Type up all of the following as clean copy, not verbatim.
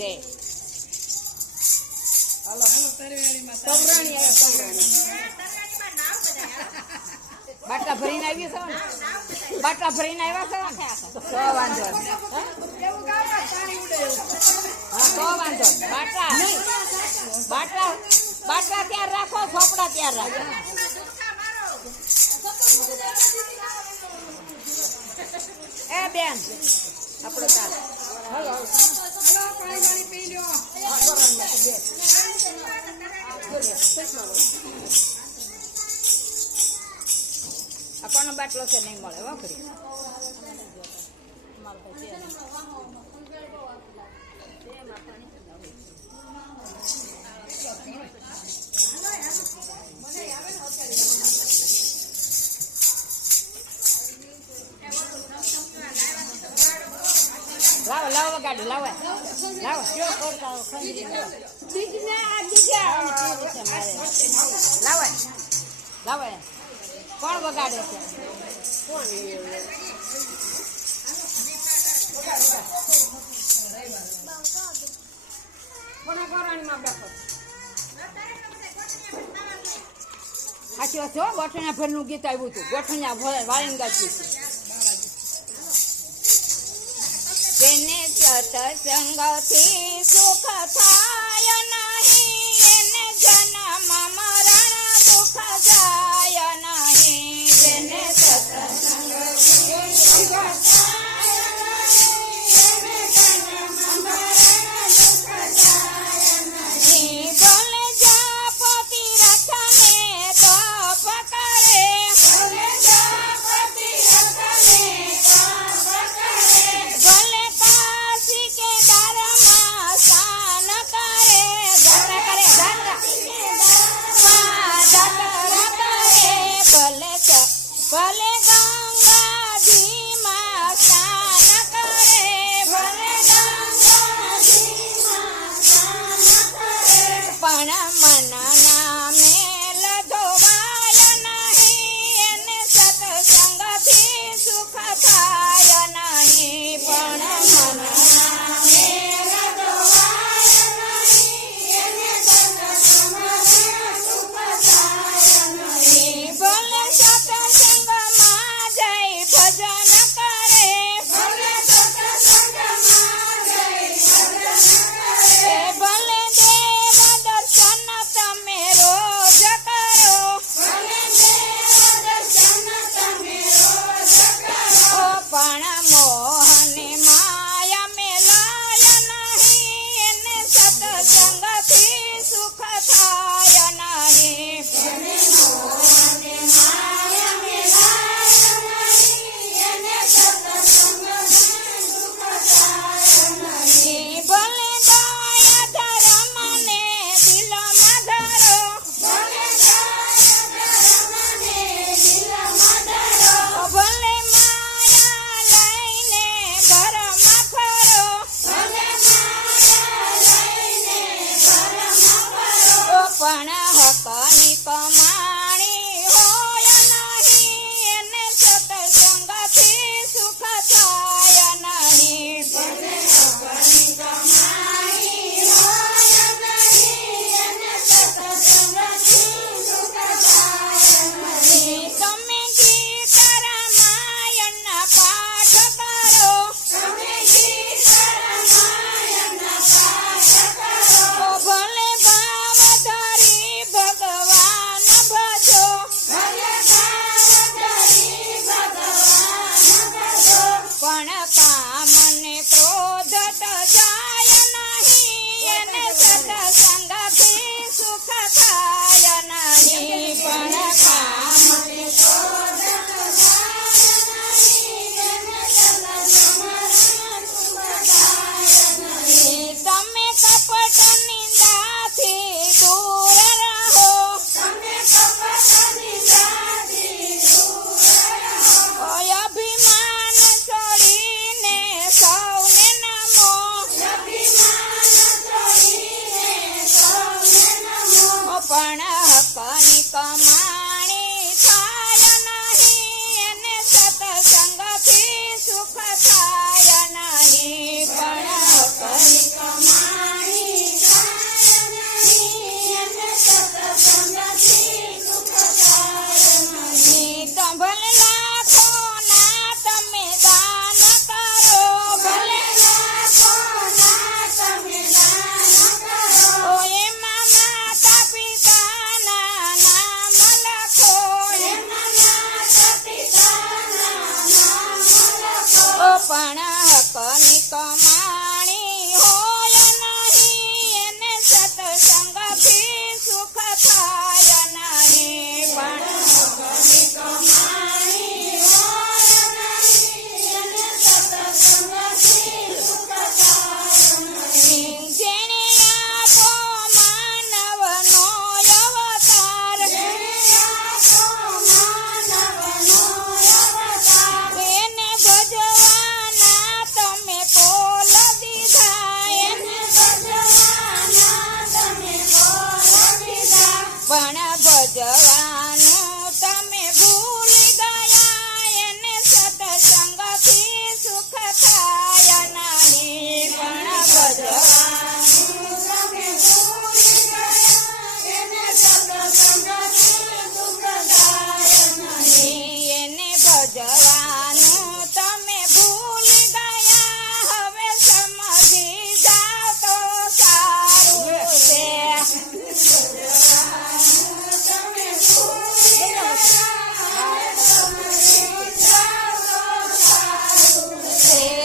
જય. હાલો હાલો તરવેણીમાં તવરાણી આવે તવરાણી. બાટલા ભરીને આવ્યું છે ને? બાટલા ભરીને આવ્યા છે ને? તો વાંધો નહીં. એવું ગાવા પાણી ઉડે એવું. હા તો વાંધો નહીં. બાટલા બાટલા બાટલા તૈયાર રાખો, ચોપડા તૈયાર રાખો. એ બેન આપણો ચાલ. હાલો પાણી પાણી પી લ્યો. આ કોનો બાટલો છે? નહીં મળે વાપરી. લાવો લાવો ગાડી લાવો લાવો. લાવો લાવો. કોણ વગાડે છે? કોના ગોરાણીમાં બેઠો? સાચી વાત છે. ગોઠણિયા ભરનું ગીત આવ્યું હતું. ગોઠણિયા વાળીને ગાચ્યું હતું. તેને સત્સંગથી સુખ થાય નહીં, એને જન્મ મરણ દુઃખ જાય નહીં. તેને સત્સંગથી સુખ થાય નહીં, એને જન્મ મરણ દુઃખ જાય નહીં. ભલે જાપતિ રથને તપ કરે, ભલે જાપતિ રથને તપ કરે, ભલે કાશી કે દારમાં સ્નાન કરે, જાત્રા કરે, જાત્રા જાત્રા કરે, ભલે ગંગાજીમાં ભજવાનું તમે ભૂલી ગયા એને સત્સંગથી સુખ થાય નહીં પણ ભજવાનું તમે ભૂલી ગયા એને સત્સંગથી સુખ થાય નહીં એને ભજવાનું તમે ભૂલી ગયા હવે સમજી જાઓ તો સારું છે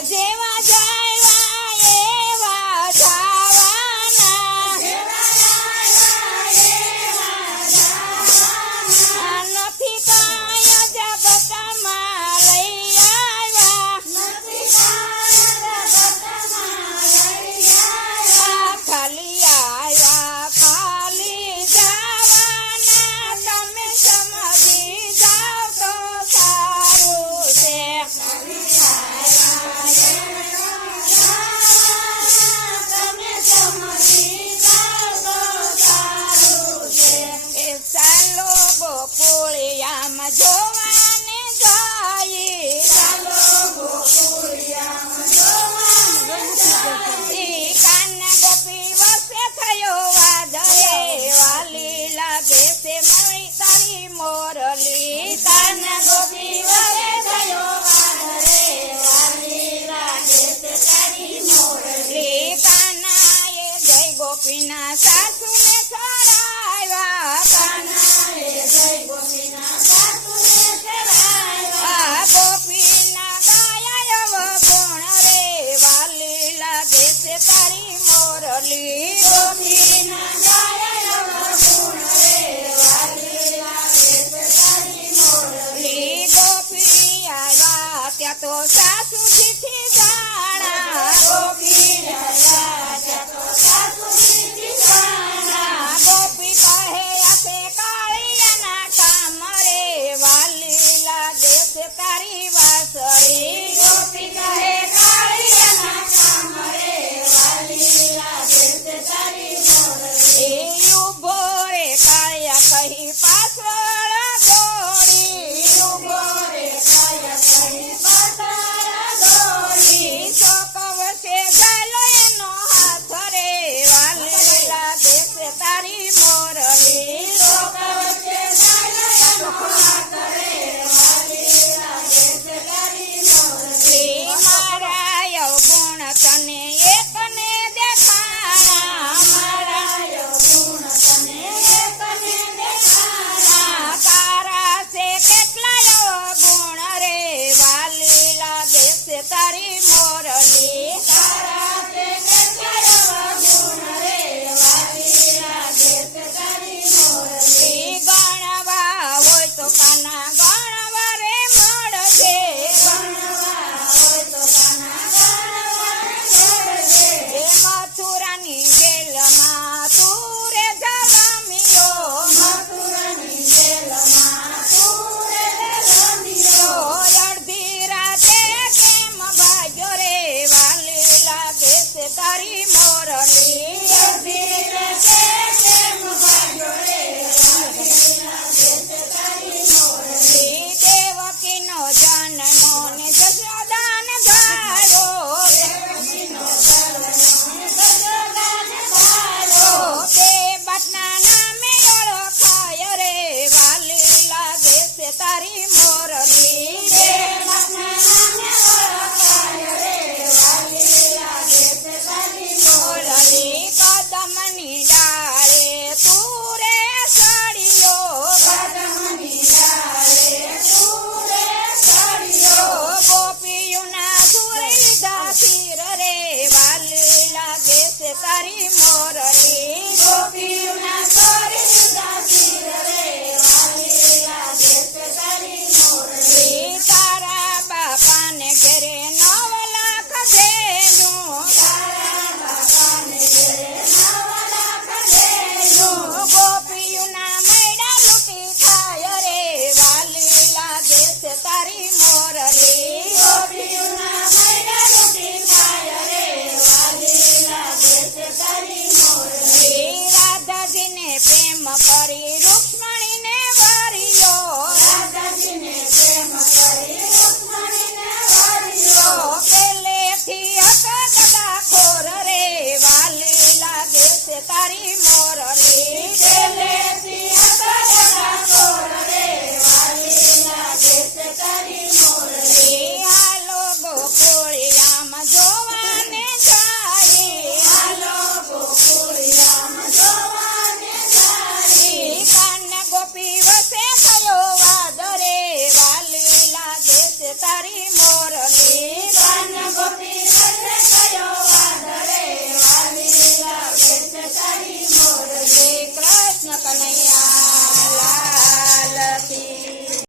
જેવા જાયવા એવા જાવાના નથી કાંઈ જગતમાં લઈ આવ્યા ખાલી આવ્યા ખાલી જવાના તમે સમજી જાઓ તો સારું છે એ ચાલો ગોકુળિયામાં જોવાને જઈએ ઈ કાન ગોપી વસે થયો વાદળે વાલી લાગે છે મારી તારી મોરલી કાન ગોપી વસે થયો વાદળે વાલી લાગે છે તારી મોરલી કાનાએ જય ગોપીના સાસુને છોડાવ્યા કાનાએ જય ગોપીના સાસુને છોડાવ્યા ગોપીના ગાયા અવગુણ રે વાલી લાગે છે તારી મોરલી ગોપીના